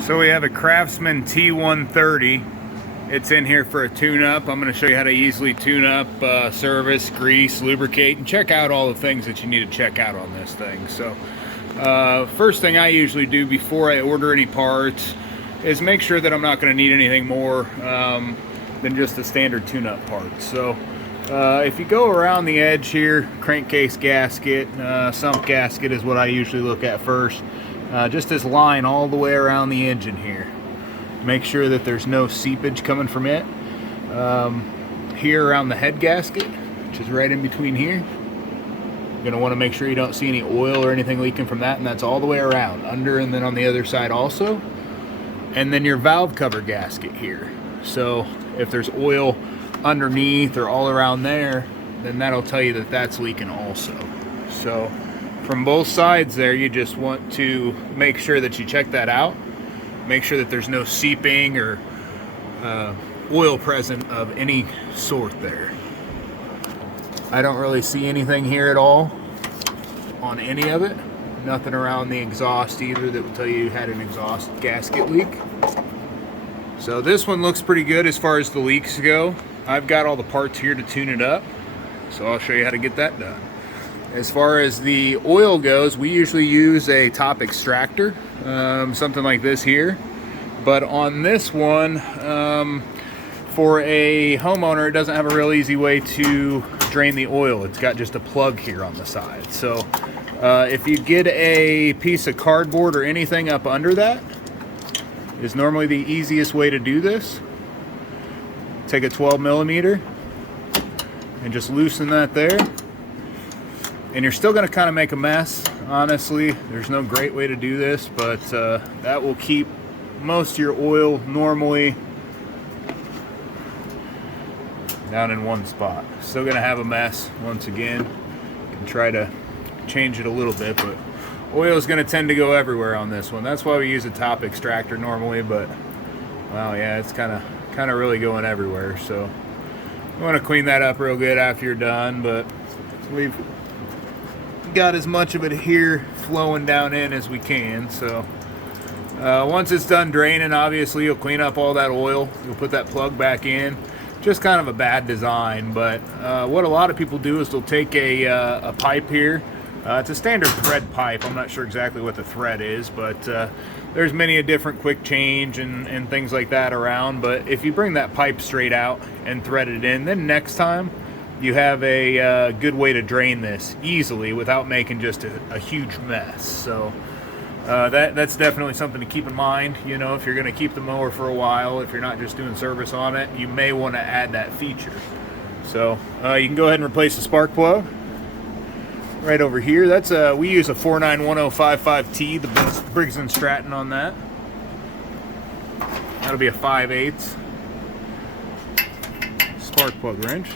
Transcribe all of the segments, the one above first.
So we have a Craftsman T130. It's in here for a tune-up. I'm going to show you how to easily tune up, service, grease, lubricate, and check out all the things that you need to check out on this thing. So first thing I usually do before I order any parts is make sure that I'm not going to need anything more than just a standard tune-up part. So if you go around the edge here, crankcase gasket, sump gasket is what I usually look at first. Just this line all the way around the engine here. Make sure that there's no seepage coming from it. Here around the head gasket, which is right in between here, you're going to want to make sure you don't see any oil or anything leaking from that, and that's all the way around, under and then on the other side also. And then your valve cover gasket here. So if there's oil underneath or all around there, then that'll tell you that that's leaking also. So from both sides there, you just want to make sure that you check that out. Make sure that there's no seeping or oil present of any sort there. I don't really see anything here at all on any of it. Nothing around the exhaust either that will tell you had an exhaust gasket leak. So this one looks pretty good as far as the leaks go. I've got all the parts here to tune it up, so I'll show you how to get that done. As far as the oil goes, we usually use a top extractor, something like this here. But on this one, for a homeowner, it doesn't have a real easy way to drain the oil. It's got just a plug here on the side. So if you get a piece of cardboard or anything up under that, is normally the easiest way to do this. Take a 12mm and just loosen that there. And you're still going to kind of make a mess, honestly. There's no great way to do this, but that will keep most of your oil normally down in one spot. Still going to have a mess once again. You can try to change it a little bit, but oil is going to tend to go everywhere on this one. That's why we use a top extractor normally, but well, yeah, it's kind of really going everywhere. So you want to clean that up real good after you're done, but we've got as much of it here flowing down in as we can. So once it's done draining, obviously you'll clean up all that oil. You'll put that plug back in. Just kind of a bad design, but what a lot of people do is they'll take a pipe here. It's a standard thread pipe. I'm not sure exactly what the thread is, but there's many a different quick change and things like that around. But if you bring that pipe straight out and thread it in, then next time you have a good way to drain this easily without making just a huge mess. So that's definitely something to keep in mind. You know, if you're going to keep the mower for a while, if you're not just doing service on it, you may want to add that feature. So you can go ahead and replace the spark plug right over here. That's we use a 491055T, the Briggs and Stratton on that. That'll be a 5/8 spark plug wrench.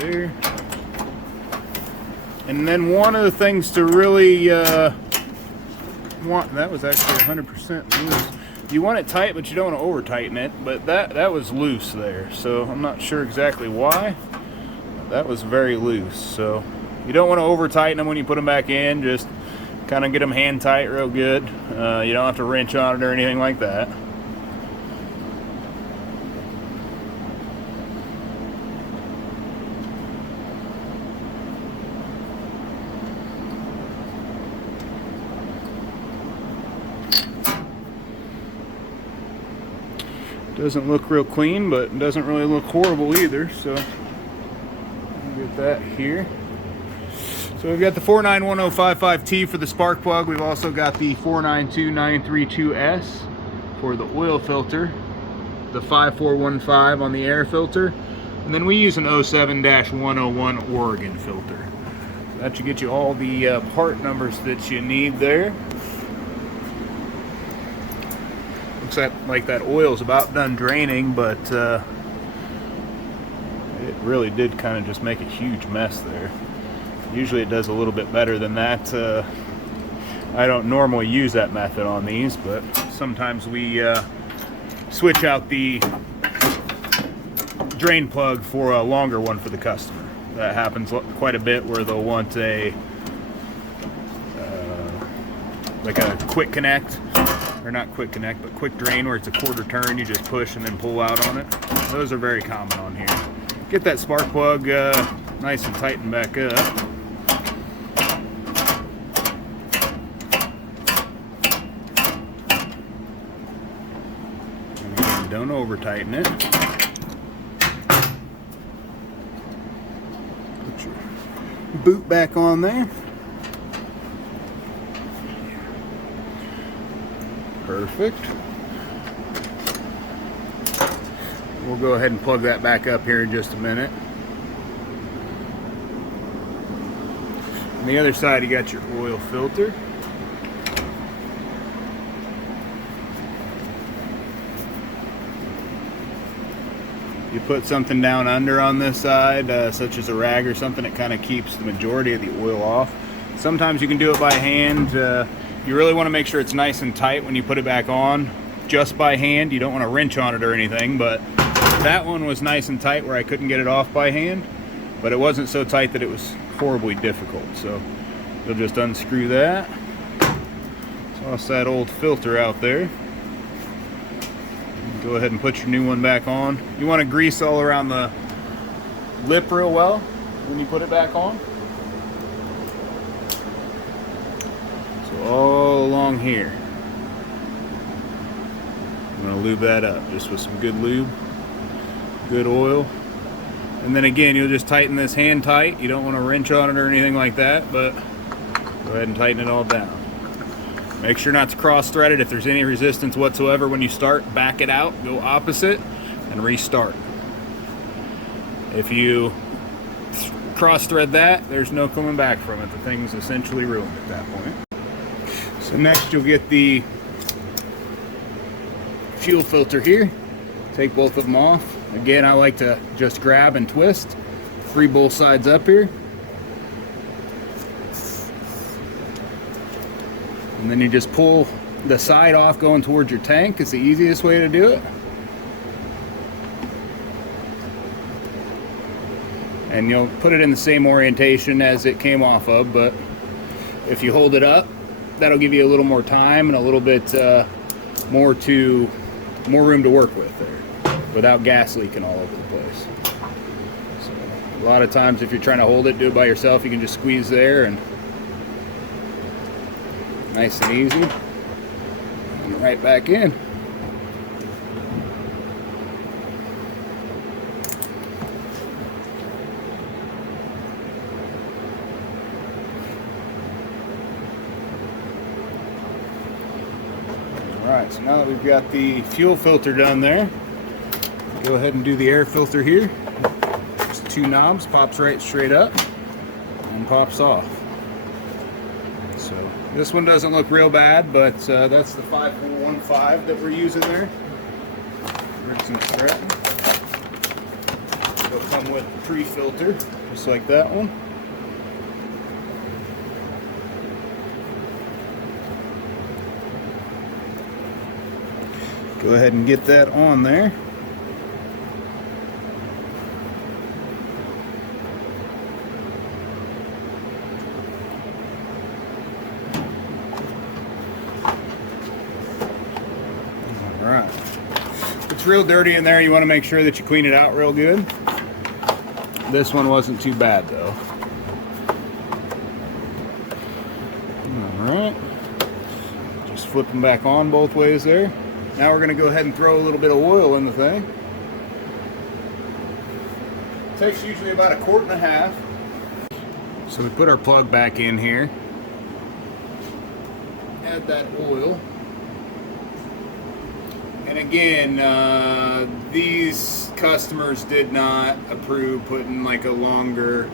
There. And then one of the things to really want, that was actually 100% loose. You want it tight, but you don't want to over tighten it, but that was loose there, so I'm not sure exactly why. That was very loose, so you don't want to over tighten them when you put them back in. Just kind of get them hand tight real good. You don't have to wrench on it or anything like that. Doesn't look real clean, but it doesn't really look horrible either, so we'll get that here. So we've got the 491055T for the spark plug. We've also got the 492932S for the oil filter, the 5415 on the air filter, and then we use an 07-101 Oregon filter. So that should get you all the part numbers that you need there. Looks like that oil's about done draining, but it really did kind of just make a huge mess there. Usually it does a little bit better than that. I don't normally use that method on these, but sometimes we switch out the drain plug for a longer one for the customer. That happens quite a bit where they'll want a like a quick connect, or not quick connect, but quick drain, where it's a quarter turn, you just push and then pull out on it. Those are very common on here. Get that spark plug nice and tightened back up. And again, don't over tighten it. Put your boot back on there. Perfect. We'll go ahead and plug that back up here in just a minute. On the other side, you got your oil filter. You put something down under on this side, such as a rag or something, it kind of keeps the majority of the oil off. Sometimes you can do it by hand. You really want to make sure it's nice and tight when you put it back on, just by hand. You don't want to wrench on it or anything, but that one was nice and tight where I couldn't get it off by hand, but it wasn't so tight that it was horribly difficult. So you'll just unscrew that. Toss that old filter out there. Go ahead and put your new one back on. You want to grease all around the lip real well when you put it back on. All along here. I'm going to lube that up just with some good lube, good oil. And then again, you'll just tighten this hand tight. You don't want to wrench on it or anything like that, but go ahead and tighten it all down. Make sure not to cross thread it. If there's any resistance whatsoever when you start, back it out, go opposite, and restart. If you cross thread that, there's no coming back from it. The thing's essentially ruined at that point. So next you'll get the fuel filter here. Take both of them off. Again, I like to just grab and twist. Free both sides up here. And then you just pull the side off going towards your tank. It's the easiest way to do it. And you'll put it in the same orientation as it came off of, but if you hold it up, that'll give you a little more time and a little bit more room to work with there, without gas leaking all over the place. So a lot of times if you're trying to hold it, do it by yourself, you can just squeeze there and nice and easy. And right back in. Alright, so now that we've got the fuel filter done there, go ahead and do the air filter here. Just 2 knobs, pops right straight up and pops off. So this one doesn't look real bad, but that's the 5415 that we're using there. Briggs and Stratton. It'll come with the pre-filter, just like that one. Go ahead and get that on there. Alright. It's real dirty in there. You want to make sure that you clean it out real good. This one wasn't too bad though. Alright. Just flip them back on both ways there. Now we're going to go ahead and throw a little bit of oil in the thing. It takes usually about 1.5 quarts. So we put our plug back in here. Add that oil. And again, these customers did not approve putting like a longer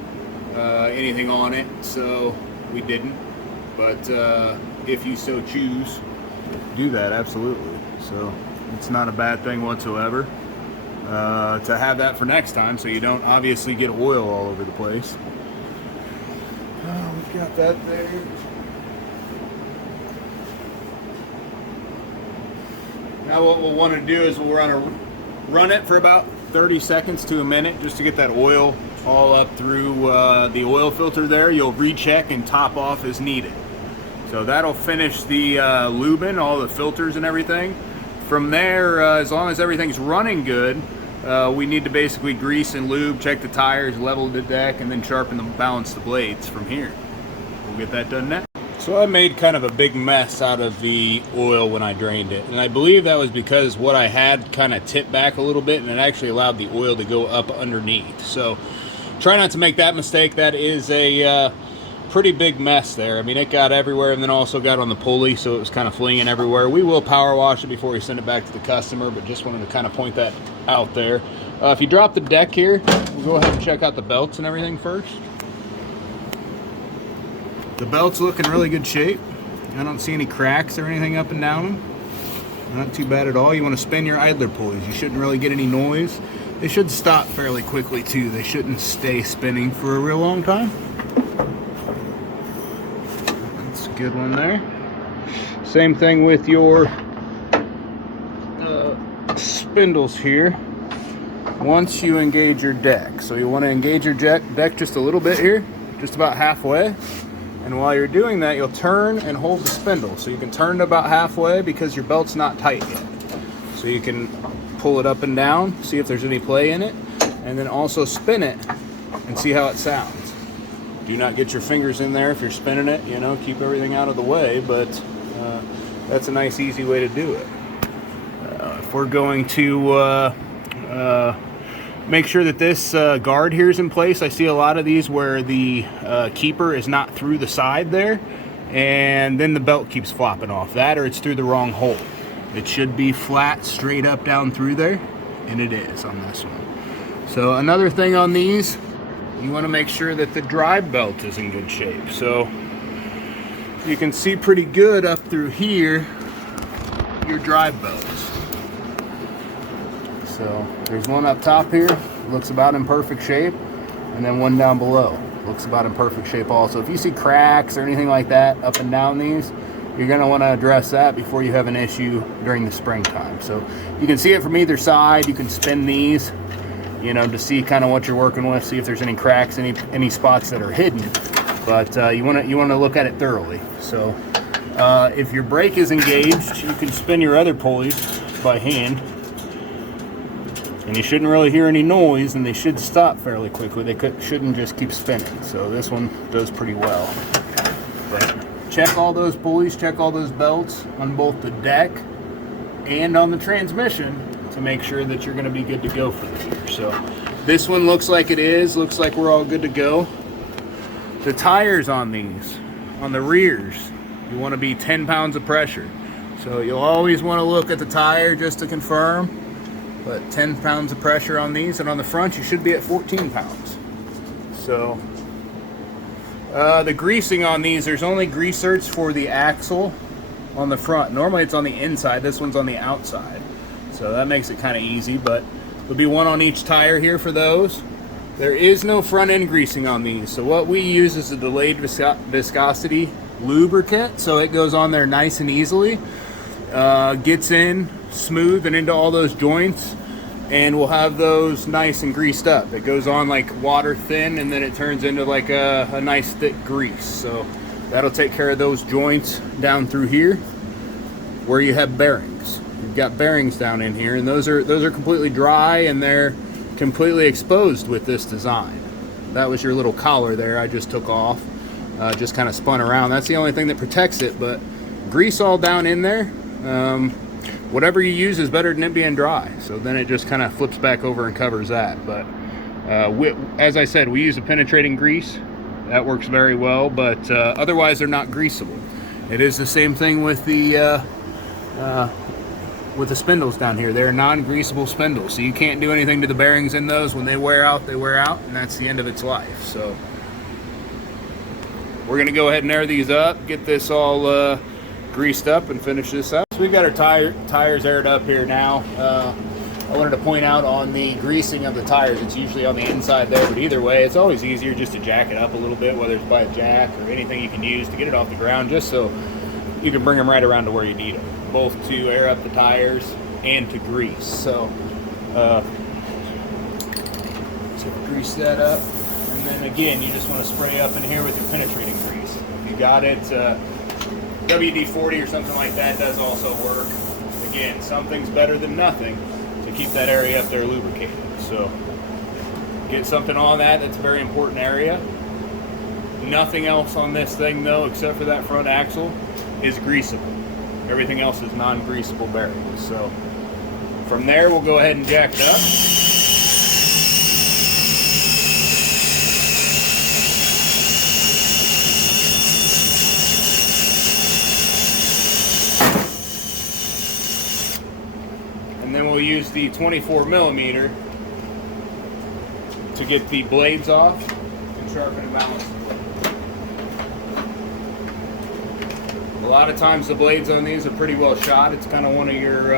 anything on it, so we didn't. But if you so choose, do that, absolutely. So it's not a bad thing whatsoever to have that for next time, so you don't obviously get oil all over the place. We've got that there. Now what we'll want to do is we'll run it for about 30 seconds to a minute just to get that oil all up through the oil filter there. You'll recheck and top off as needed. So that'll finish the lubing, all the filters and everything. From there, as long as everything's running good, we need to basically grease and lube, check the tires, level the deck, and then sharpen and balance the blades from here. We'll get that done next. So I made kind of a big mess out of the oil when I drained it, and I believe that was because what I had kind of tipped back a little bit, and it actually allowed the oil to go up underneath. So try not to make that mistake. That is a pretty big mess there. I mean, it got everywhere, and then also got on the pulley, so it was kind of flinging everywhere. We will power wash it before we send it back to the customer, but just wanted to kind of point that out there. If you drop the deck here, we'll go ahead and check out the belts and everything first. The belt's look in really good shape. I don't see any cracks or anything up and down them. Not too bad at all. You want to spin your idler pulleys. You shouldn't really get any noise. They should stop fairly quickly too. They shouldn't stay spinning for a real long time. That's a good one there. Same thing with your spindles here. Once you engage your deck. So you want to engage your deck just a little bit here, just about halfway. And while you're doing that, you'll turn and hold the spindle. So you can turn it about halfway because your belt's not tight yet. So you can pull it up and down, see if there's any play in it, and then also spin it and see how it sounds. Do not get your fingers in there if you're spinning it, you know, keep everything out of the way, but that's a nice, easy way to do it. If we're going to make sure that this guard here is in place. I see a lot of these where the keeper is not through the side there, and then the belt keeps flopping off. That or it's through the wrong hole. It should be flat, straight up, down through there, and it is on this one. So another thing on these, you want to make sure that the drive belt is in good shape. So you can see pretty good up through here, your drive belts. So there's one up top here, looks about in perfect shape, and then one down below, looks about in perfect shape also. If you see cracks or anything like that up and down these, you're going to want to address that before you have an issue during the springtime. So you can see it from either side. You can spin these, you know, to see kind of what you're working with, see if there's any cracks, any spots that are hidden. But you want to look at it thoroughly. So if your brake is engaged, you can spin your other pulleys by hand. And you shouldn't really hear any noise, and they should stop fairly quickly. They shouldn't just keep spinning. So this one does pretty well. But check all those pulleys, check all those belts on both the deck and on the transmission to make sure that you're going to be good to go for the year. So this one looks like it is. Looks like we're all good to go. The tires on these, on the rears, you want to be 10 pounds of pressure. So you'll always want to look at the tire just to confirm. But 10 pounds of pressure on these, and on the front you should be at 14 pounds. So the greasing on these, there's only grease zerks for the axle on the front. Normally it's on the inside, this one's on the outside. So that makes it kind of easy, but there'll be one on each tire here for those. There is no front end greasing on these. So what we use is a delayed viscosity lubricant, so it goes on there nice and easily. Gets in smooth and into all those joints, and we'll have those nice and greased up. It goes on like water thin, and then it turns into like a nice thick grease. So that'll take care of those joints down through here where you have bearings. You've got bearings down in here, and those are completely dry, and they're completely exposed with this design. That was your little collar there I just took off, just kind of spun around. That's the only thing that protects it, but grease all down in there. Whatever you use is better than it being dry, so then it just kind of flips back over and covers that. But as I said, we use a penetrating grease. That works very well, but otherwise they're not greasable. It is the same thing with the spindles down here. They're non-greasable spindles, so you can't do anything to the bearings in those. When they wear out, and that's the end of its life. So we're going to go ahead and air these up, get this all greased up, and finish this up. So we've got our tires aired up here now. I wanted to point out on the greasing of the tires, it's usually on the inside there, but either way, it's always easier just to jack it up a little bit, whether it's by a jack or anything you can use to get it off the ground, just so you can bring them right around to where you need them, both to air up the tires and to grease. So So grease that up, and then again, you just want to spray up in here with your penetrating grease. If you got it, WD-40 or something like that does also work. Again, something's better than nothing to keep that area up there lubricated. So get something on that. That's a very important area. Nothing else on this thing though, except for that front axle, is greasable. Everything else is non-greasable bearings. So from there, we'll go ahead and jack it up. And then we'll use the 24mm to get the blades off and sharpen and balance. A lot of times the blades on these are pretty well shot. It's kind of one of your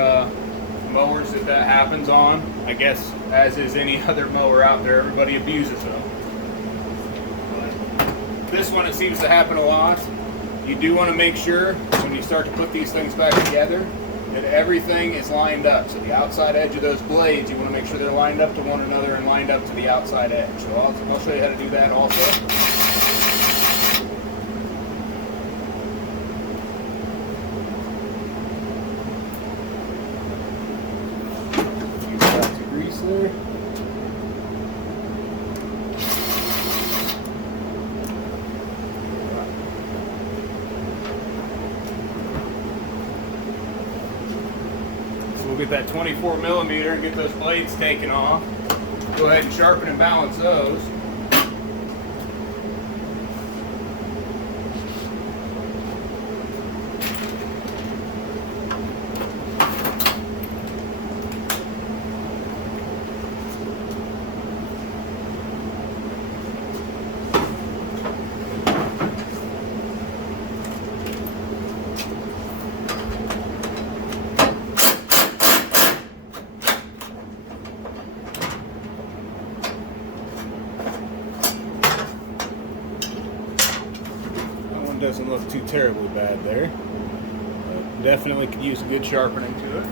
mowers that happens on. I guess as is any other mower out there, everybody abuses them. But this one, it seems to happen a lot. You do want to make sure when you start to put these things back together that everything is lined up. So the outside edge of those blades, you want to make sure they're lined up to one another and lined up to the outside edge. So I'll show you how to do that also. There. So we'll get that 24mm and get those blades taken off. Go ahead and sharpen and balance those. Doesn't look too terribly bad there. But definitely could use a good sharpening to it.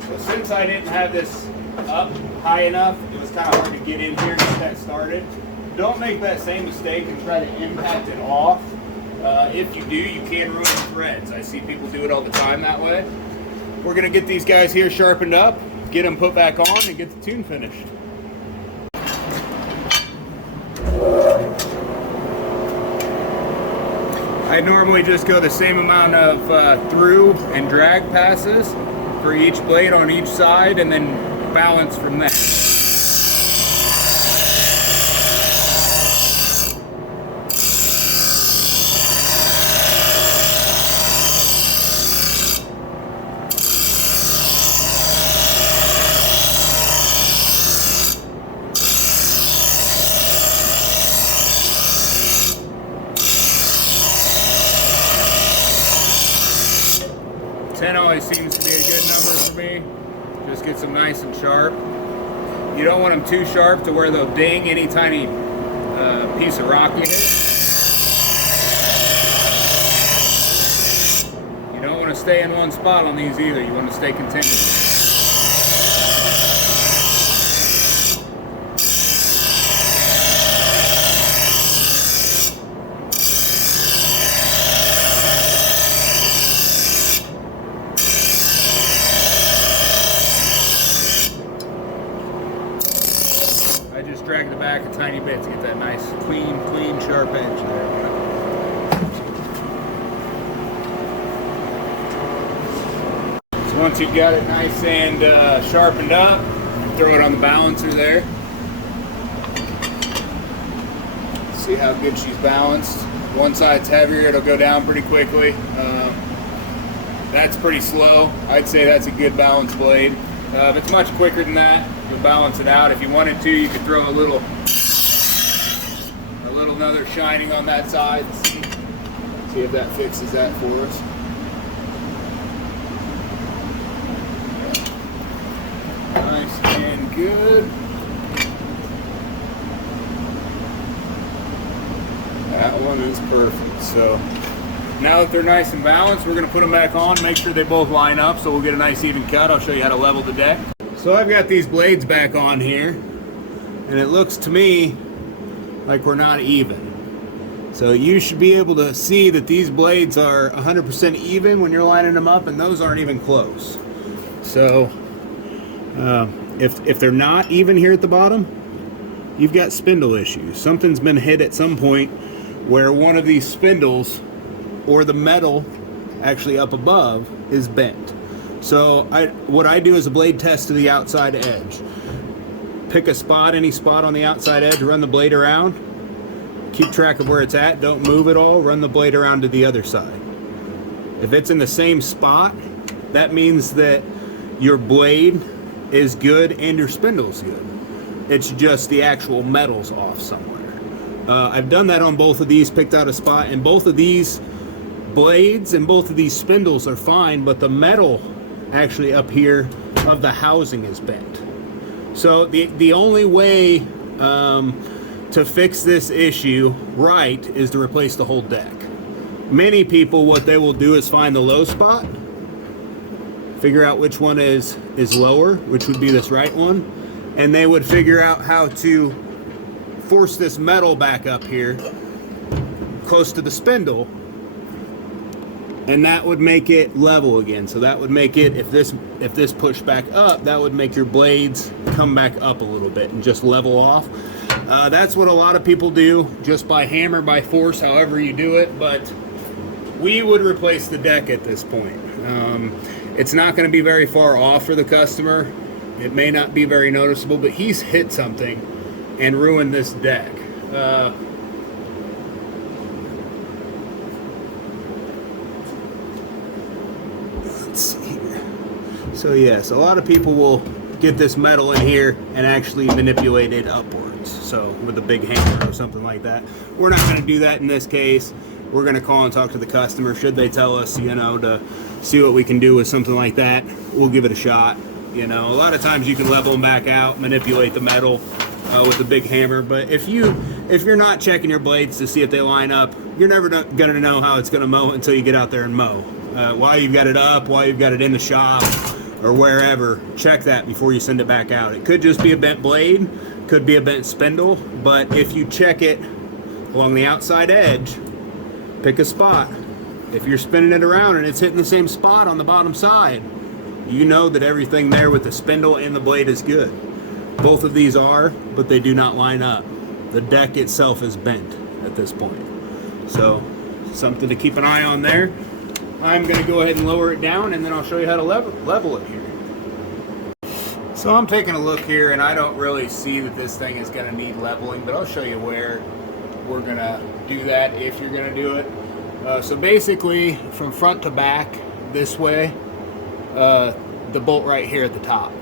So since I didn't have this up high enough, it was kind of hard to get in here and get that started. Don't make that same mistake and try to impact it off. If you do, you can ruin the threads. I see people do it all the time that way. We're going to get these guys here sharpened up, get them put back on, and get the tune finished. I normally just go the same amount of through and drag passes for each blade on each side, and then balance from there. 10 always seems to be a good number for me. Just gets them nice and sharp. You don't want them too sharp to where they'll ding any tiny piece of rock you hit. You don't want to stay in one spot on these either. You want to stay continuous. Drag the back a tiny bit to get that nice, clean, sharp edge there. So once you've got it nice and sharpened up, throw it on the balancer there. See how good she's balanced. One side's heavier, it'll go down pretty quickly. That's pretty slow. I'd say that's a good balanced blade. If it's much quicker than that, you'll balance it out. If you wanted to, you could throw a little another shining on that side. See if that fixes that for us. Nice and good. That one is perfect. So now that they're nice and balanced, we're going to put them back on, make sure they both line up so we'll get a nice even cut. I'll show you how to level the deck. So I've got these blades back on here, and it looks to me like we're not even. So you should be able to see that these blades are 100% even when you're lining them up, and those aren't even close. So if they're not even here at the bottom, you've got spindle issues. Something's been hit at some point where one of these spindles or the metal actually up above is bent. So what I do is a blade test to the outside edge. Pick a spot, any spot on the outside edge, run the blade around, keep track of where it's at, don't move at all, run the blade around to the other side. If it's in the same spot, that means that your blade is good and your spindle's good. It's just the actual metal's off somewhere. I've done that on both of these, picked out a spot, and both of these blades and both of these spindles are fine, but the metal actually up here of the housing is bent. So the only way to fix this issue right is to replace the whole deck. Many people, what they will do is find the low spot, figure out which one is lower, which would be this right one, and they would figure out how to force this metal back up here close to the spindle, and that would make it level again. So that would make it, if this pushed back up, that would make your blades come back up a little bit and just level off. That's what a lot of people do, just by hammer, by force, however you do it, but we would replace the deck at this point. It's not going to be very far off for the customer. It may not be very noticeable, but he's hit something and ruined this deck. Let's see here. So yes, a lot of people will get this metal in here and actually manipulate it upwards. So with a big hammer or something like that. We're not going to do that in this case. We're going to call and talk to the customer. Should they tell us, you know, to see what we can do with something like that, we'll give it a shot. You know, a lot of times you can level them back out, manipulate the metal with a big hammer. But if you're not checking your blades to see if they line up, you're never going to know how it's going to mow until you get out there and mow. While you've got it up, while you've got it in the shop or wherever, check that before you send it back out. It could just be a bent blade, could be a bent spindle, but if you check it along the outside edge, pick a spot. If you're spinning it around and it's hitting the same spot on the bottom side, you know that everything there with the spindle and the blade is good. Both of these are, but they do not line up. The deck itself is bent at this point. So, something to keep an eye on there. I'm going to go ahead and lower it down, and then I'll show you how to level it here. So I'm taking a look here, and I don't really see that this thing is going to need leveling, but I'll show you where we're going to do that if you're going to do it. So basically, from front to back, this way, the bolt right here at the top.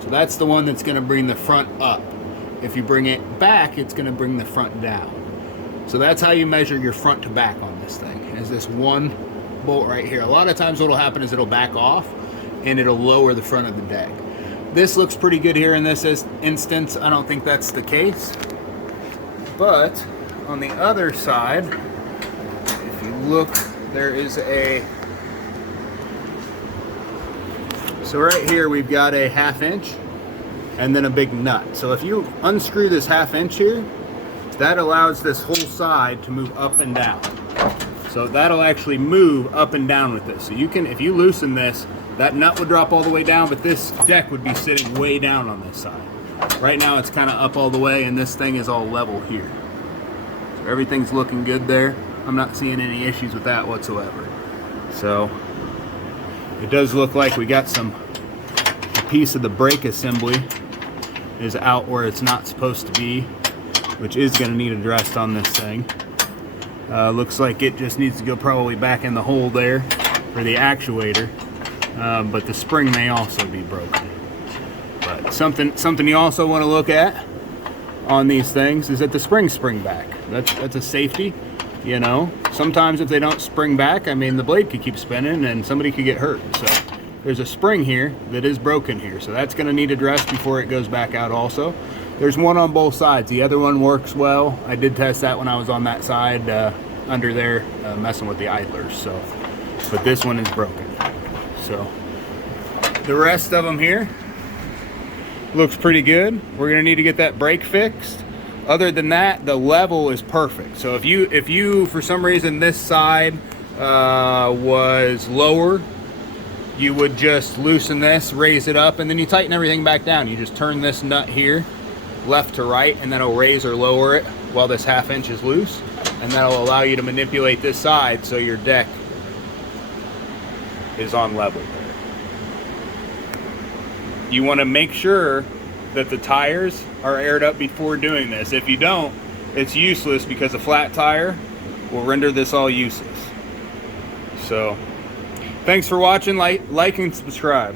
So that's the one that's going to bring the front up. If you bring it back, it's going to bring the front down. So that's how you measure your front to back on this thing, is this one bolt right here. A lot of times what'll happen is it'll back off and it'll lower the front of the deck. This looks pretty good here in this instance. I don't think that's the case. But on the other side, if you look, there is a... So right here we've got a 1/2 inch and then a big nut. So if you unscrew this 1/2 inch here, that allows this whole side to move up and down. So that'll actually move up and down with this. So you can, if you loosen this, that nut would drop all the way down, but this deck would be sitting way down on this side. Right now it's kind of up all the way, and this thing is all level here. So everything's looking good there. I'm not seeing any issues with that whatsoever. So it does look like we got a piece of the brake assembly is out where it's not supposed to be, which is going to need addressed on this thing. Looks like it just needs to go probably back in the hole there for the actuator, but the spring may also be broken. But something you also want to look at on these things is that the springs spring back. That's a safety, you know. Sometimes if they don't spring back, I mean, the blade could keep spinning and somebody could get hurt. So there's a spring here that is broken here, so that's going to need addressed before it goes back out also. There's one on both sides. The other one works well. I did test that when I was on that side under there messing with the idlers. So, but this one is broken. So the rest of them here looks pretty good. We're gonna need to get that brake fixed. Other than that, the level is perfect. So if you for some reason this side was lower, you would just loosen this, raise it up, and then you tighten everything back down. You just turn this nut here left to right, and that'll raise or lower it while this 1/2 inch is loose, and that'll allow you to manipulate this side so your deck is on level. You want to make sure that the tires are aired up before doing this. If you don't, it's useless because a flat tire will render this all useless. So thanks for watching. Like and subscribe.